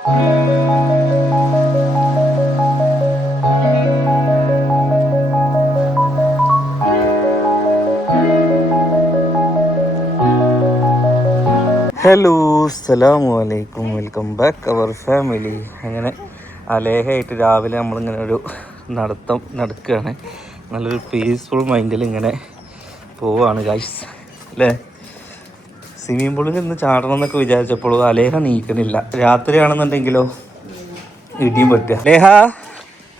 Hello അസ്സലാമു അലൈക്കും welcome back അവർ family അങ്ങനെ അലേഹയായിട്ട് രാവിലെ നമ്മളിങ്ങനെ ഒരു നടത്തം നടക്കുകയാണ്. നല്ലൊരു പീസ്ഫുൾ മൈൻഡിൽ ഇങ്ങനെ പോവാണ് ഗൈസ് അല്ലേ? സ്വിമ്മിംഗ് പൂളിൽ നിന്ന് ചാടണം എന്നൊക്കെ വിചാരിച്ചപ്പോൾ അലേഹ നീക്കണില്ല. രാത്രിയാണെന്നുണ്ടെങ്കിലോ? ഇടിയും പറ്റുക അലേഹ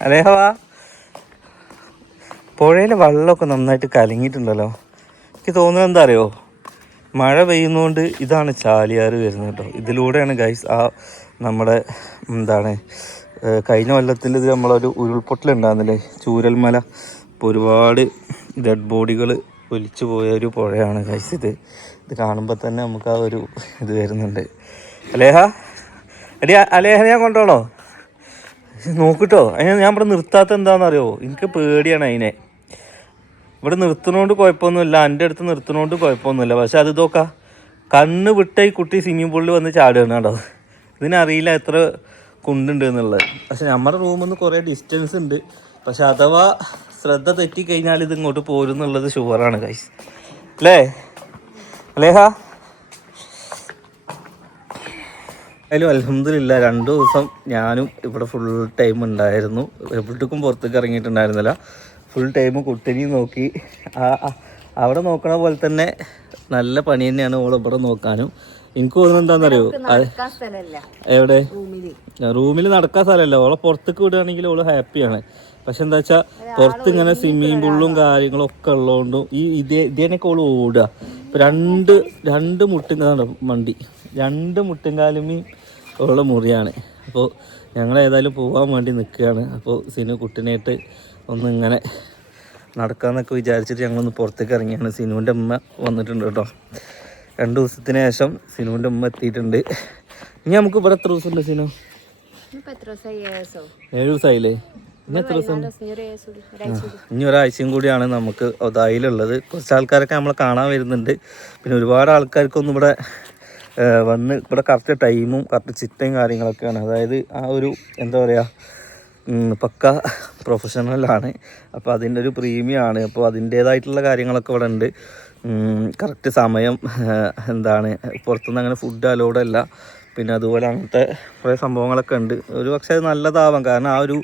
അലേഹ വാ. പുഴയിലെ വെള്ളമൊക്കെ നന്നായിട്ട് കലങ്ങിയിട്ടുണ്ടല്ലോ. എനിക്ക് തോന്നുന്നത് എന്താ അറിയോ? മഴ പെയ്യുന്നതുകൊണ്ട് ഇതാണ് ചാലിയാറ് വരുന്നത് കേട്ടോ. ഇതിലൂടെയാണ് ഗൈസ് ആ നമ്മുടെ എന്താണ് കഴിഞ്ഞ കൊല്ലത്തിൽ ഇത് നമ്മളൊരു ഉരുൾപൊട്ടലുണ്ടാകുന്നില്ലേ ചൂരൽമല. ഇപ്പോൾ ഒരുപാട് ഡെഡ് ബോഡികൾ ഒലിച്ചു പോയ ഒരു പുഴയാണ് ഗൈസ് ഇത്. ഇത് കാണുമ്പോൾ തന്നെ നമുക്ക് ആ ഒരു ഇത് വരുന്നുണ്ട്. അലേഹ അടി അലേഹ ഞാൻ കൊണ്ടോളോ നോക്കിട്ടോ. അതിനെ ഞാൻ ഇവിടെ നിർത്താത്ത എന്താണെന്നറിയോ? എനിക്ക് പേടിയാണ് അതിനെ. ഇവിടെ നിർത്തുന്നോണ്ട് കുഴപ്പമൊന്നുമില്ല. എന്റെ അടുത്ത് നിർത്തുന്നോണ്ട് കുഴപ്പമൊന്നുമില്ല. പക്ഷെ അത് ഇതൊക്കെ കണ്ണ് വിട്ട ഈ കുട്ടി സ്വിമ്മിംഗ് പൂളിൽ വന്ന് ചാടുകയാണ് കേട്ടോ. ഇതിനറിയില്ല എത്ര കുണ്ടുണ്ട് എന്നുള്ളത്. പക്ഷെ നമ്മുടെ റൂമിൽ നിന്ന് കുറേ ഡിസ്റ്റൻസ് ഉണ്ട്. പക്ഷെ അഥവാ ശ്രദ്ധ തെറ്റിക്കഴിഞ്ഞാൽ ഇത് ഇങ്ങോട്ട് പോരും എന്നുള്ളത് ഷുവറാണ് കൈസ് അല്ലേ? അല്ലേഹ അതിലും അലഹമില്ല രണ്ടു ദിവസം ഞാനും ഇവിടെ ഫുൾ ടൈം ഉണ്ടായിരുന്നു. എവിടേക്കും പുറത്തേക്ക് ഇറങ്ങിയിട്ടുണ്ടായിരുന്നില്ല. ഫുൾ ടൈം കുട്ടിനി നോക്കി. അവിടെ നോക്കണ പോലെ തന്നെ നല്ല പണി തന്നെയാണ് ഓൾ ഇവിടെ നോക്കാനും. എനിക്ക് തോന്നുന്നത് എന്താണെന്നറിയോ? അത് എവിടെ? റൂമിൽ നടക്കാൻ സ്ഥലമല്ല. ഓളെ പുറത്തേക്ക് വിടുകയാണെങ്കിൽ ഓൾ ഹാപ്പിയാണ് പക്ഷെ എന്താ വെച്ചാൽ പുറത്ത് ഇങ്ങനെ സ്വിമ്മിങ് പൂളും കാര്യങ്ങളും ഒക്കെ ഉള്ളതുകൊണ്ടും ഈ ഇതേ ഇതേനൊക്കെ ഓൾ ഓടുക. ഇപ്പൊ രണ്ട് രണ്ട് മുട്ടും വണ്ടി രണ്ട് മുട്ടും കാലുമീ ഉള്ള മുറിയാണ്. അപ്പോൾ ഞങ്ങൾ ഏതായാലും പോകാൻ വേണ്ടി നിൽക്കുകയാണ്. അപ്പോൾ സിനു കുട്ടിനായിട്ട് ഒന്ന് ഇങ്ങനെ നടക്കാമെന്നൊക്കെ വിചാരിച്ചിട്ട് ഞങ്ങളൊന്ന് പുറത്തേക്ക് ഇറങ്ങിയാണ്. സിനുവിന്റെ ഉമ്മ വന്നിട്ടുണ്ട് കേട്ടോ. രണ്ട് ദിവസത്തിന് ശേഷം സിനുവിന്റെ ഉമ്മ എത്തിയിട്ടുണ്ട്. ഇനി നമുക്ക് ഇവിടെ എത്ര ദിവസമുണ്ട് സിനു? ഏഴ് ദിവസമായില്ലേ? ഇനി എത്ര ദിവസം? ഉണ്ട് ഇനി ഒരാഴ്ചയും കൂടിയാണ് നമുക്ക് ഒതായിലുള്ളത്. കുറച്ച് ആൾക്കാരൊക്കെ നമ്മൾ കാണാൻ വരുന്നുണ്ട്. പിന്നെ ഒരുപാട് ആൾക്കാർക്കൊന്നും ഇവിടെ വന്ന് ഇവിടെ കറക്റ്റ് ടൈമും കറക്റ്റ് ചിട്ടയും കാര്യങ്ങളൊക്കെയാണ്. അതായത് ആ ഒരു എന്താ പറയുക പക്ക പ്രൊഫഷണലാണ് അപ്പോൾ അതിന്റെ ഒരു പ്രീമിയമാണ് അപ്പോൾ അതിന്റേതായിട്ടുള്ള കാര്യങ്ങളൊക്കെ ഇവിടെ ഉണ്ട്. കറക്റ്റ് സമയം എന്താണ്? പുറത്തുനിന്ന് അങ്ങനെ ഫുഡ് അലോഡല്ല പിന്നെ അതുപോലെ അങ്ങനത്തെ കുറേ സംഭവങ്ങളൊക്കെ ഉണ്ട്. ഒരു പക്ഷേ അത് നല്ലതാവാം. കാരണം ആ ഒരു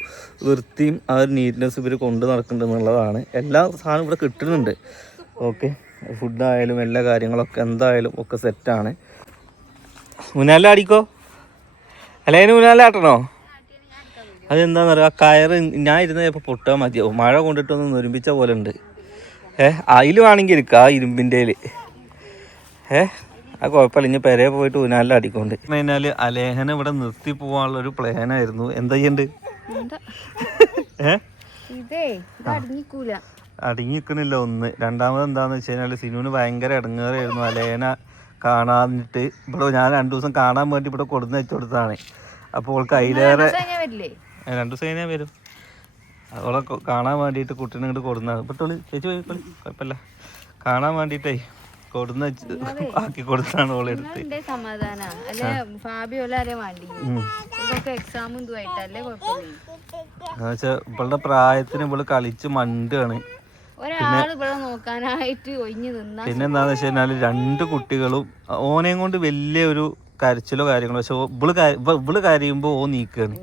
വൃത്തിയും ആ ഒരു നീറ്റ്നെസ് ഇവർ കൊണ്ട് നടക്കുന്നുണ്ടെന്നുള്ളതാണ്. എല്ലാ സാധനവും ഇവിടെ കിട്ടുന്നുണ്ട്. ഓക്കെ ഫുഡായാലും എല്ലാ കാര്യങ്ങളൊക്കെ എന്തായാലും ഒക്കെ സെറ്റാണ് മുന്നാലെ അടിക്കോ അല്ലെങ്കിൽ മുന്നാലെ ആട്ടണോ? അതെന്താന്ന് പറയുക ആ കയറ് ഞാൻ ഇരുന്ന് ചിലപ്പോൾ പൊട്ടാൻ മതിയാവും മഴ കൊണ്ടിട്ടൊന്ന് നൊരുമ്പിച്ച പോലെ ഉണ്ട്. ഏഹ് അതിൽ വേണമെങ്കിൽ ഇരിക്കുക ആ ഇരുമ്പിന്റെ ഏ ആ കുഴപ്പമില്ല. ഇനി പെരയെ പോയിട്ട് ഊനാലിൽ അടിക്കൊണ്ട്. കഴിഞ്ഞാൽ അലേഹന ഇവിടെ നിർത്തി പോവാനുള്ള ഒരു പ്ലാൻ ആയിരുന്നു. എന്താ ചെയ്യണ്ട്? ഏ? ഇതേ ഇത് അടങ്ങിക്കൂല അടങ്ങി നിൽക്കണില്ല ഒന്ന്. രണ്ടാമത് എന്താന്ന് വെച്ച് കഴിഞ്ഞാൽ സിനുവിന് ഭയങ്കര ഇടങ്ങേറായിരുന്നു അലേന കാണാന്നിട്ട് ഇവിടെ ഞാൻ രണ്ടു ദിവസം കാണാൻ വേണ്ടി ഇവിടെ കൊടുന്ന് വെച്ചു കൊടുത്തതാണ്. അപ്പോൾ അവൾക്ക് അതിലേറെ ഞാൻ രണ്ടു ദിവസം കഴിഞ്ഞാൽ വരും. അവളെ കാണാൻ വേണ്ടിയിട്ട് കുട്ടീനെ ഇങ്ങോട്ട് കൊടുന്നത് പെട്ടോളി ചേച്ചി പോയി കുഴപ്പമില്ല. കാണാൻ വേണ്ടിയിട്ടേ കൊടുന്ന് ബാക്കി ആക്കി കൊടുത്താണ് ഓളെ എടുത്ത്. സമാധാന? അല്ലെ ഫാബി പോലെ അറിയാൻ വേണ്ടി ഇതൊക്കെ എക്സാമും ഇതുമായിട്ടല്ലേ കുഴപ്പമില്ല. എന്നുവെച്ചാൽ ഇവളുടെ പ്രായത്തിന് ഇവൾ കളിച്ച് മണ്ടാണ്. പിന്നെ എന്താന്ന് വെച്ച് കഴിഞ്ഞാൽ രണ്ട് കുട്ടികളും ഓനെയും കൊണ്ട് വലിയ ഒരു കരച്ചിലോ കാര്യങ്ങളോ പക്ഷെ ഇവൾ ഇവൾ കരയുമ്പോ ഓ നീക്കാണ്.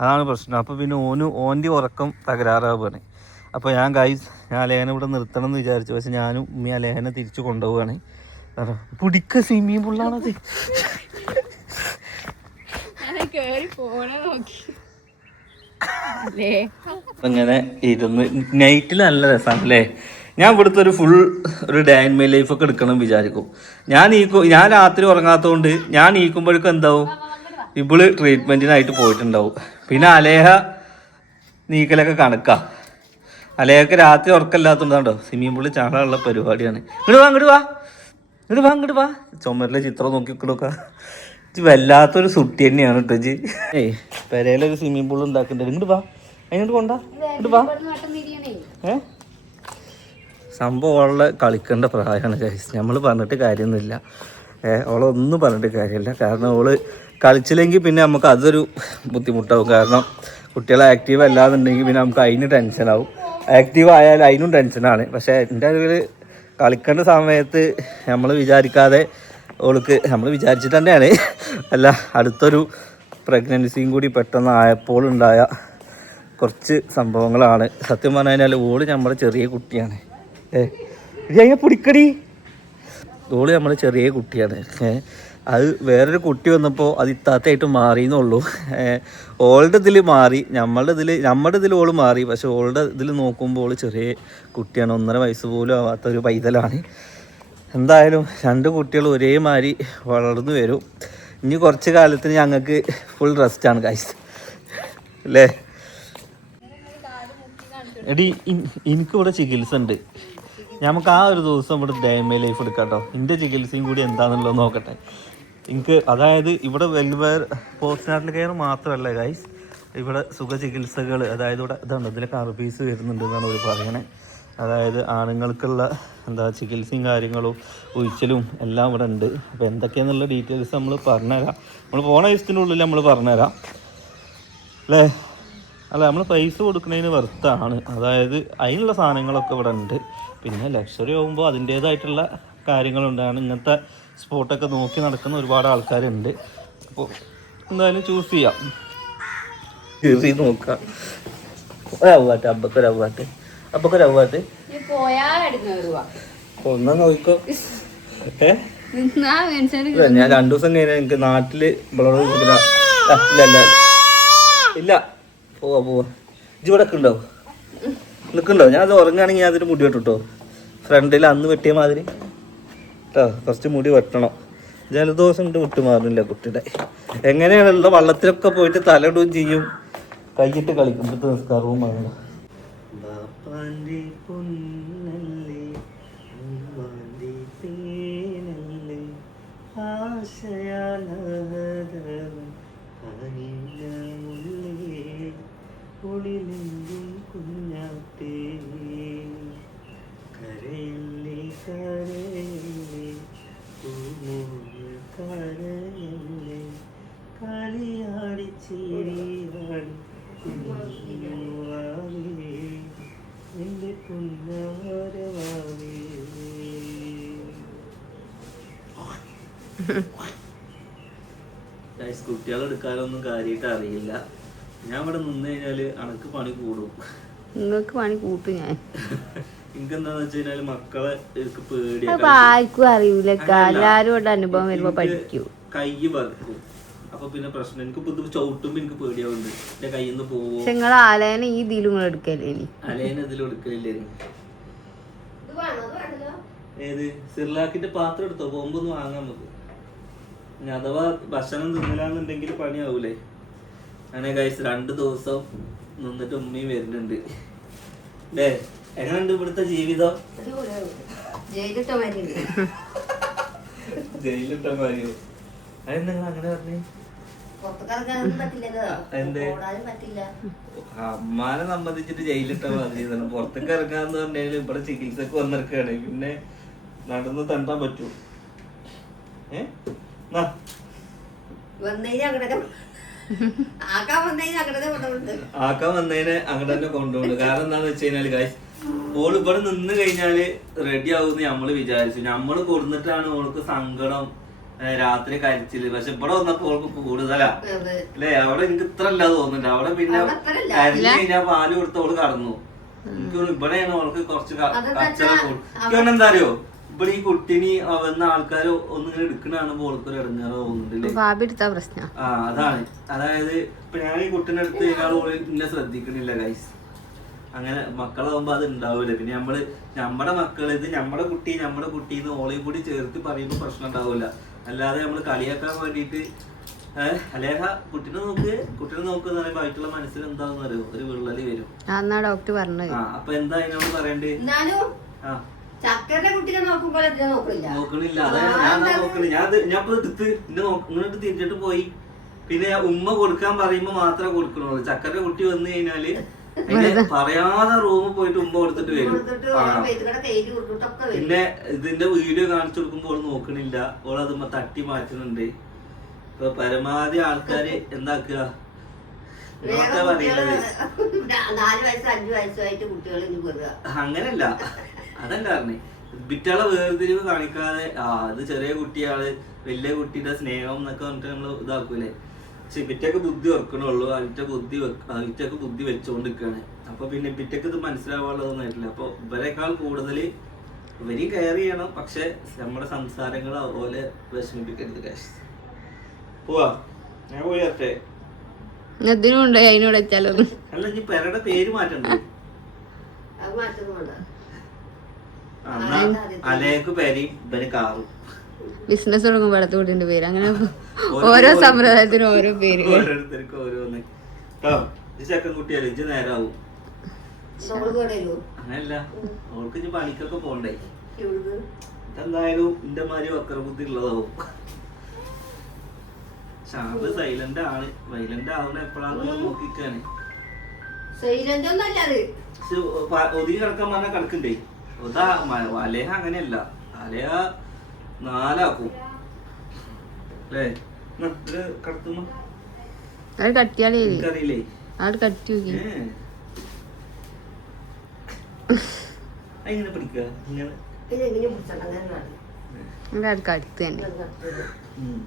അതാണ് പ്രശ്നം. അപ്പൊ പിന്നെ ഓന് ഓന്റെ ഉറക്കം തകരാറാവുകയാണ് അപ്പോൾ ഞാൻ ഗൈസ് ഞാൻ അലേഖനെ ഇവിടെ നിർത്തണം എന്ന് വിചാരിച്ചു. പക്ഷെ ഞാനും ഉമ്മി അലേഖനെ തിരിച്ചു കൊണ്ടുപോവാണ് പിടിക്ക സിമിയും പുള്ളാണത് അങ്ങനെ ഇരുന്ന് നൈറ്റിൽ നല്ല രസമാണ് അല്ലേ? ഞാൻ ഇവിടുത്തെ ഒരു ഫുൾ ഒരു ഡേ ആൻഡ് മൈ ലൈഫ് ഒക്കെ എടുക്കണം എന്ന് വിചാരിക്കും. ഞാൻ നീക്കും ഞാൻ രാത്രി ഉറങ്ങാത്തതുകൊണ്ട് ഞാൻ നീക്കുമ്പോഴേക്കും എന്താവും? ഇവൾ ട്രീറ്റ്മെന്റിനായിട്ട് പോയിട്ടുണ്ടാവും. പിന്നെ അലേഹ നീക്കലൊക്കെ കണക്കാ. അലേഹക്ക് രാത്രി ഉറക്കമില്ലാത്തതുകൊണ്ടാണ്ടോ സ്വിമ്മിംഗ് പൂളിൽ ചാടാനുള്ള പരിപാടിയാണ്. ഇങ്ങോട്ട് വാ ഇങ്ങോട്ട് വാ. ഇങ്ങോട്ട് വാ ഇങ്ങോട്ട് വാ. ചുമരിലെ ചിത്രം നോക്കി കൊടുക്ക ഇജ്ജ് വല്ലാത്തൊരു സുട്ടി തന്നെയാണ് കേട്ടോ ജി ഏയ് പെരയിലൊരു സ്വിമ്മിംഗ് പൂൾ ഉണ്ടാക്കുന്നുണ്ട് ഇങ്ങോട്ട് വാ. അതിനോട്ട് കൊണ്ടാ ഇങ്ങോട്ട് വാ. ഏ? സംഭവം ഓളെ കളിക്കേണ്ട പ്രായമാണ് ഗൈസ് നമ്മൾ പറഞ്ഞിട്ട് കാര്യമൊന്നുമില്ല. ഒന്നും പറഞ്ഞിട്ട് കാര്യമില്ല. കാരണം അവൾ കളിച്ചില്ലെങ്കിൽ പിന്നെ നമുക്ക് അതൊരു ബുദ്ധിമുട്ടാവും. കാരണം കുട്ടികളെ ആക്റ്റീവ് അല്ലാന്നുണ്ടെങ്കിൽ പിന്നെ നമുക്ക് അതിന് ടെൻഷനാവും ആക്റ്റീവ് ആയാൽ അതിനും ടെൻഷനാണ് പക്ഷേ എന്റെ അറിവിൽ കളിക്കേണ്ട സമയത്ത് നമ്മൾ വിചാരിക്കാതെ ഓൾക്ക് നമ്മൾ വിചാരിച്ചിട്ട് തന്നെയാണ്. അല്ല അടുത്തൊരു പ്രഗ്നൻസിയും കൂടി പെട്ടെന്ന് ആയപ്പോൾ ഉണ്ടായ കുറച്ച് സംഭവങ്ങളാണ്. സത്യം പറഞ്ഞു കഴിഞ്ഞാൽ ഓൾ നമ്മുടെ ചെറിയ കുട്ടിയാണ്. ഏ ഇത് അതിനെ പിടിക്കടി. ഓൾ നമ്മുടെ ചെറിയ കുട്ടിയാണ്. ഏ അത് വേറൊരു കുട്ടി വന്നപ്പോൾ അത് ഇത്താത്തയായിട്ട് മാറിയെന്നുള്ളൂ. ഓളുടെ ഇതിൽ മാറി നമ്മളുടെ ഇതിൽ നമ്മുടെ ഇതിൽ ഓൾ മാറി. പക്ഷെ ഓളുടെ ഇതിൽ നോക്കുമ്പോൾ ഓൾ ചെറിയ കുട്ടിയാണ്. ഒന്നര വയസ്സ് പോലും ആവാത്ത ഒരു പൈതലാണ്. എന്തായാലും രണ്ട് കുട്ടികൾ ഒരേമാതിരി വളർന്നു വരും. ഇനി കുറച്ച് കാലത്തിന് ഞങ്ങൾക്ക് ഫുൾ റെസ്റ്റാണ് കാശ് അല്ലേ? എടി എനിക്കിവിടെ ചികിത്സ ഉണ്ട്. നമുക്ക് ആ ഒരു ദിവസം ഇവിടെ ഡയമേ ലൈഫ് എടുക്കാം കേട്ടോ എന്റെ ചികിത്സയും കൂടി എന്താണെന്നുള്ളത് നോക്കട്ടെ. എനിക്ക് അതായത് ഇവിടെ വെൽവെയർ പോസ്റ്റ്നാട്ടൽ കെയർ മാത്രമല്ല ഗൈസ് ഇവിടെ സുഖ ചികിത്സകൾ അതായത് ഇവിടെ ഇതാണ് ഇതിലൊക്കെ അറുപീസ് വരുന്നുണ്ട് എന്നാണ് അവർ പറയണേ. അതായത് ആണുങ്ങൾക്കുള്ള എന്താ ചികിത്സയും കാര്യങ്ങളും ഒഴിച്ചലും എല്ലാം ഇവിടെ ഉണ്ട്. അപ്പോൾ എന്തൊക്കെയാണെന്നുള്ള ഡീറ്റെയിൽസ് നമ്മൾ പറഞ്ഞുതരാം. നമ്മൾ പോണ ദിവസത്തിന്റെ ഉള്ളിൽ നമ്മൾ പറഞ്ഞുതരാം. അല്ലേ? അല്ല നമ്മൾ പൈസ കൊടുക്കുന്നതിന് വെറുത്താണ്. അതായത് അതിനുള്ള സാധനങ്ങളൊക്കെ ഇവിടെ ഉണ്ട്. പിന്നെ ലക്ഷറി ആകുമ്പോൾ അതിന്റേതായിട്ടുള്ള കാര്യങ്ങളുണ്ടാണ്. ഇങ്ങനത്തെ സ്പോട്ടൊക്കെ നോക്കി നടക്കുന്ന ഒരുപാട് ആൾക്കാരുണ്ട്. അപ്പോൾ എന്തായാലും ചൂസ് ചെയ്യാം. ചൂസ് ചെയ്ത് നോക്കാം ഒരവാട്ടെ പോയാലെടുക്കുന്ന രൂപ ഒന്നാ നോക്കോ ഏ? ഞാൻ രണ്ടു ദിവസം കഴിഞ്ഞാൽ എനിക്ക് നാട്ടിൽ ആ, ഇല്ല ഇല്ല. ഇല്ല. പോവാ പോവാ. ഇജിവിടെ ഇവിടെ ഉണ്ടോ നിൽക്കുന്നുണ്ടോ ഞാൻ അത് ഉറങ്ങുകയാണെങ്കിൽ ഞാൻ അതിന് മുടി വെട്ടോ ഫ്രണ്ടിൽ അന്ന് വെട്ടിയ മാതിരി. കേട്ടോ കുറച്ച് മുടി വെട്ടണം. ജലദോഷം കൊണ്ട് വിട്ടു മാറുന്നില്ല കുട്ടിയുടെ. എങ്ങനെയാണല്ലോ വള്ളത്തിലൊക്കെ പോയിട്ട് തലയിടുകയും ചെയ്യും. കൈയിട്ട് കളിക്കുമ്പോഴത്തെ നിസ്കാരവും അങ്ങനെ ബാപ്പാന്റെ പൊന്നല്ലേ അനില കുട്ടികളെ എടുക്കാനൊന്നും കാര്യമായിട്ട് അറിയില്ല. ഞാൻ ഇവിടെ നിന്ന് കഴിഞ്ഞാൽ അണക്ക് പണി കൂടും. നിങ്ങൾക്ക് പണി കൂട്ടും ഞാൻ. വെച്ച് കഴിഞ്ഞാൽ മക്കളെ എനിക്ക് പേടിയാ. അപ്പൊ ആർക്കും അറിയൂല. എല്ലാരും ഇവിടെ അനുഭവം വരുമ്പോ പഠിക്കൂ. കൈ വറക്കും. അപ്പൊ പിന്നെ പ്രശ്നം എനിക്ക് ഇപ്പൊ ഇത് ചവിട്ടുമ്പോ എനിക്ക് പേടിയാവുന്നുണ്ട് എന്റെ കയ്യിൽ നിന്ന് പോവോ നിങ്ങൾ ആലേന ഈ ഇതിലും നിങ്ങൾ എടുക്കല്ലേ അലേനെ ഇതിൽ എടുക്കലില്ലേ ഏത്? സിർലാക്കിന്റെ പാത്രം എടുത്തോ? പോകുമ്പോ ഒന്ന് വാങ്ങാൻ നമുക്ക്. ഇനി അഥവാ ഭക്ഷണം തിന്നില്ലാന്നുണ്ടെങ്കിൽ പണിയാവൂലേ? അങ്ങനെ കഴിച്ച് രണ്ട് ദിവസം നിന്നിട്ട് ഉമ്മയും വരുന്നുണ്ട്. അല്ലേ എങ്ങനെയുണ്ട് ഇവിടുത്തെ ജീവിതം? ജയിലിട്ട മാരിയോ അതെന്താ നിങ്ങൾ അങ്ങനെ പറഞ്ഞു? അമ്മാനെ സംബന്ധിച്ചിട്ട് ജയിലിട്ട മാതിരി പുറത്തേക്ക് ഇറങ്ങാന്ന് പറഞ്ഞാൽ ഇവിടെ ചികിത്സക്ക് വന്നിരിക്കാണ്. പിന്നെ നടന്ന് തണ്ടാൻ പറ്റൂ. ഏ? നാ, ആക്കാൻ വന്നതിനെ അങ്ങോട്ട് തന്നെ കൊണ്ടുപോകുന്നു കാരണം എന്താണെന്ന് വെച്ച് കഴിഞ്ഞാൽ guys, ഓൾ ഇവിടെ നിന്ന് കഴിഞ്ഞാൽ റെഡി ആവുമെന്ന് നമ്മൾ വിചാരിച്ചു. നമ്മൾ കൊടുന്നിട്ടാണ് ഓൾക്ക് സങ്കടം രാത്രി കരച്ചിൽ. പക്ഷെ ഇവിടെ വന്നപ്പോ ഓൾക്ക് കൂടുതലാ. അല്ലേ? അവിടെ എനിക്ക് ഇത്ര അല്ല തോന്നുന്നുണ്ട് അവിടെ പിന്നെ കരഞ്ഞു കഴിഞ്ഞാൽ പാൽ കൊടുത്ത് ഓൾ കടന്നു. എനിക്ക് ഇവിടെയാണ് ഓൾക്ക് കുറച്ച് കച്ചവടം എന്താ അറിയോ? ഇവിടെ ഈ കുട്ടിനി വന്ന ആൾക്കാർ ഒന്നിങ്ങനെ എടുക്കണാണ് ഓൾക്ക് ഒരു ഇടങ്ങാറ് തോന്നുന്നുണ്ടല്ലേ? പ്രശ്നം. ആ അതാണ്. അതായത് ഇപ്പൊ ഞാൻ ഈ കുട്ടീനെ എടുത്ത് കഴിഞ്ഞാൽ ഓൾ എന്നെ ശ്രദ്ധിക്കണില്ല ഗൈസ് അങ്ങനെ മക്കളാവുമ്പോ അത് ഉണ്ടാവില്ല പിന്നെ നമ്മൾ നമ്മുടെ മക്കൾ ഇത് നമ്മുടെ കുട്ടി നമ്മുടെ കുട്ടി എന്ന് ഓളെയും കൂടി ചേർത്ത് പറയുമ്പോൾ പ്രശ്നം ഉണ്ടാവില്ല അല്ലാതെ നമ്മൾ കളിയാക്കാൻ വേണ്ടിയിട്ട് ഏഹ് അലേഹ കുട്ടീനെ നോക്ക് കുട്ടിനെ നോക്ക് എന്ന് പറയുമ്പോ ആയിട്ടുള്ള മനസ്സിൽ എന്താന്ന് അറിയോ? ഒരു വിള്ളൽ വരും. അന്നാ ഡോക്ടർ പറഞ്ഞു ആ അപ്പൊ എന്താ അതിനോട് പറയണ്ടേ. ആ. ചക്കരന്റെ കുട്ടിനെ നോക്കുമ്പോൾ അതിനെ നോക്കണില്ല? ഞാൻ നോക്കണില്ല ഞാൻ ഞാൻ ഇപ്പൊ എടുത്ത് ഇങ്ങോട്ട് തിരിച്ചിട്ട് പോയി. പിന്നെ ഉമ്മ കൊടുക്കാൻ പറയുമ്പോ മാത്രമേ കൊടുക്കണുള്ളൂ. ചക്കര കുട്ടി വന്നു കഴിഞ്ഞാൽ പറയാതെ റൂമിൽ പോയിട്ട് ഉമ്മ കൊടുത്തിട്ട് വരും. പിന്നെ ഇതിന്റെ വീഡിയോ കാണിച്ചു കൊടുക്കുമ്പോൾ നോക്കണില്ല. ഓൾ തട്ടി മാറ്റുന്നുണ്ട്. ഇപ്പൊ പരമാവധി ആൾക്കാര് എന്താക്കുക? അങ്ങനല്ല അതല്ല പറഞ്ഞേ. ബിറ്റുകളെ വേർതിരിവ് കാണിക്കാതെ ആ അത് ചെറിയ കുട്ടിയാൾ വലിയ കുട്ടിയുടെ സ്നേഹം എന്നൊക്കെ പറഞ്ഞിട്ട് നമ്മൾ ഇതാക്കൂലേ. പക്ഷെ ബിറ്റൊക്കെ ബുദ്ധി വെക്കണുള്ളൂ. അവിറ്റ ബുദ്ധി അവിറ്റൊക്കെ ബുദ്ധി വെച്ചുകൊണ്ടിരിക്കുകയാണ് അപ്പൊ പിന്നെ ബിറ്റൊക്കെ ഇത് മനസ്സിലാവാനുള്ളതൊന്നും ആയിട്ടില്ല. അപ്പൊ ഇവരെക്കാൾ കൂടുതൽ ഇവർ കെയർ ചെയ്യണം. പക്ഷെ നമ്മുടെ സംസാരങ്ങൾ അതുപോലെ വിഷമിപ്പിക്കരുത് കാശ് പോവാ. ഞാൻ പോയി അത്തേ അതിനോട് വെച്ചാലൊന്നും. അല്ല ഇനി പെരയുടെ പേര് മാറ്റണ്ടേ? അത് മാറ്റുന്നുണ്ട് അലയക്ക് പേരയും ഇവന് കാറും. ബിസിനസ് തുടങ്ങുമ്പോ അടുത്ത കൂട്ടിന്റെ പേര്. അങ്ങനെ ഓരോ സമ്പ്രദായത്തിനും ഓരോ പേര്. ഓരോരുത്തർക്ക് ഓരോന്ന്. കേട്ടോ ഇത് ചെക്കൻ കുട്ടിയല്ലേ? ഇജ്ജ് നേരാവും. നമ്മൾ കേടല്ലോ അങ്ങനല്ല. അവൾക്ക് ഇനി പണിക്കൊക്കെ പോണ്ടേ. ഇതെന്തായാലും എന്റെ മാതിരി വക്രബുദ്ധി ഉള്ളതാവും. ശാന്ത് സൈലന്റ് ആണ്. വൈലന്റ് ആവുന്ന എപ്പോഴാണ് നോക്കിക്കാണ്. സൈലന്റ് ഒന്നല്ല ഒതുങ്ങി കിടക്കാൻ പറഞ്ഞാൽ കിടക്കണ്ടേ? അലേഹ അങ്ങനെയല്ല. അലേഹ നാലാക്കും. അല്ലേ? കടത്തുമ്പോ അത് കട്ടിയാലേ. കട്ടി പിടിക്കുക? എങ്ങനെ പിടിച്ചണ്ട അങ്ങനെ നടന്നു. അവിടെ അടുക്ക അടുത്ത് തന്നെ ഇതൊന്ന് കടത്തിയത്. ഉം.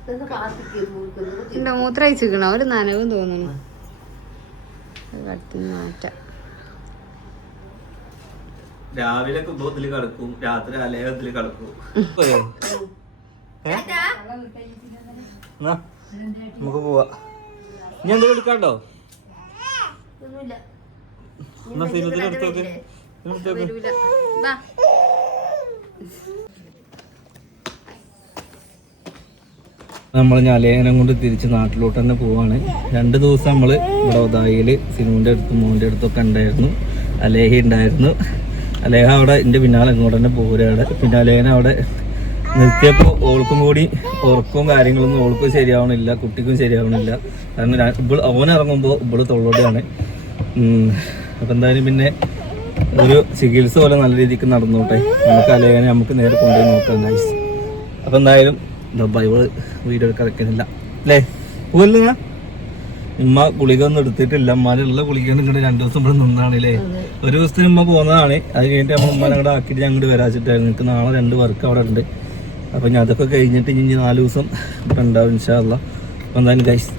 ഇതൊന്ന് കാത്തിക്ക് മൂക്കുന്നത് എന്താ മൂത്രം അയച്ചിക്കണ ഒരു നനവും തോന്നുന്നു അത് കടത്തിന് മാറ്റാം രാവിലെ ഒക്കെ കളിക്കും കിടക്കും രാത്രി അലേഹത്തിൽ കിടക്കും. നമുക്ക് പോവാ. ഇനി എന്തെങ്കിലും എടുക്കാണ്ടോ? ഒന്നുമില്ല. എന്നാ സിനിമത്തിൽ എടുത്തോക്ക്. നമ്മൾ ഞാലേനം കൊണ്ട് തിരിച്ച് നാട്ടിലോട്ട് തന്നെ പോവാണ്. രണ്ട് ദിവസം നമ്മൾ ഇവിടെ ഉദായിയിൽ സിനുവിന്റെ അടുത്തും മോന്റെ അടുത്തൊക്കെ ഉണ്ടായിരുന്നു. അലേഹ ഉണ്ടായിരുന്നു. അലേഹ അവിടെ എന്റെ പിന്നാലെ ഇങ്ങോട്ട് തന്നെ പോരുകയാണ് പിന്നെ അലേഹന അവിടെ നിർത്തിയപ്പോൾ ഓൾക്കും കൂടി ഉറക്കവും കാര്യങ്ങളൊന്നും ഓൾക്കും ശരിയാവണില്ല കുട്ടിക്കും ശരിയാവണില്ല. കാരണം ഇവൾ ഇറങ്ങുമ്പോൾ ഇവൾ തൊള്ളോടെയാണ് അപ്പം എന്തായാലും പിന്നെ ഒരു ചികിത്സ പോലെ നല്ല രീതിക്ക് നടന്നോട്ടെ. നമുക്ക് അലേഹനെ നമുക്ക് നേരെ കൊണ്ടുപോയി നോക്കാം ഗൈസ് അപ്പം എന്തായാലും ഇവൾ വീഡിയോ കിടക്കുന്നില്ല അല്ലേ? പോവല്ലേ ഉമ്മ ഗുളിക ഒന്നും എടുത്തിട്ടില്ല ഉമ്മാനുള്ള ഗുളിക നിങ്ങളുടെ രണ്ടു ദിവസം ഇവിടെ നിന്നാണല്ലേ? ഒരു ദിവസത്തിന് ഉമ്മ പോകുന്നതാണ് അത് കഴിഞ്ഞിട്ട് നമ്മൾ ഉമ്മ ഞങ്ങളുടെ ആക്കിയിട്ട് ഇങ്ങോട്ട് വരാച്ചിട്ടായിരുന്നു. എനിക്ക് നാളെ രണ്ട് വർക്ക് അവിടെ ഉണ്ട്. അപ്പം ഞാൻ അതൊക്കെ കഴിഞ്ഞിട്ട് ഇനി നാല് ദിവസം ഇവിടെ ഉണ്ടാവും ഇൻഷാല്ല അപ്പം എന്തായാലും ഗൈസ്